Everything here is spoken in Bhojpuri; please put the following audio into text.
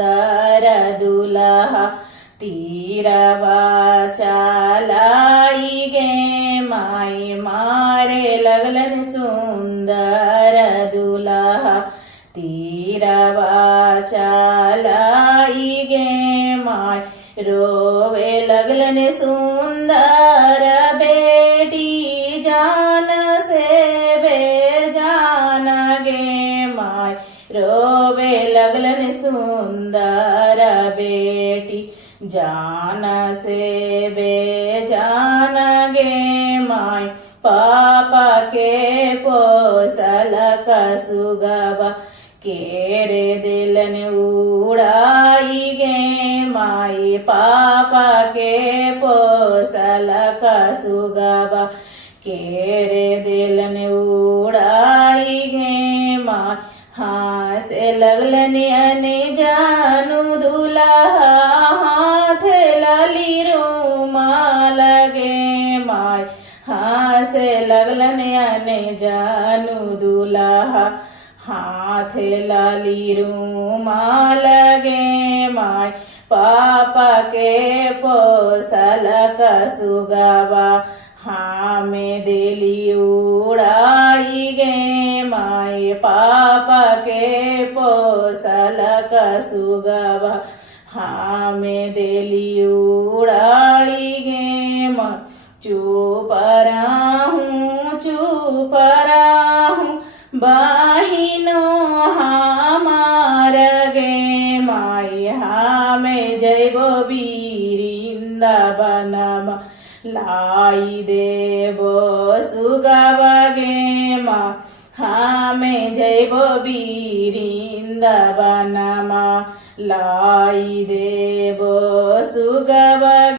सुंदर दुल्हा तीरवा चलाई गे माई मारे लगलन सुंदर दुल्हा तीरवा चलाई गे माई रोवे लगलन सुंदर बेटी जान से बेजान गे माई रोवे लगलन सुंदर बेटी जान से बेजान गे माई पापा के पोसल कसुगवा केरे दिलन उड़ाई गे माई पापा के पोसल कसुगवा केरे दिलन उड़ाई गे माई हासे लगलन अने जानू दुल्हा हाथ लाली रूमाल गे माई हासे लगलन अने जानू दुल्हा हाथ लाली रूमाल गे माई पापा के पोसल कसुगवा हामे दिली उड़ाई गे माई पापा के पोसल कसुगवा हामे दिली उड़ाई गे माई चुप राहूं बहिनो हमार गे माई हामे जैबो वृंदावनमा लाई देबो सुगवा गे माँ हामे जैबो वृंदावनमा लाई देबो सुगवा।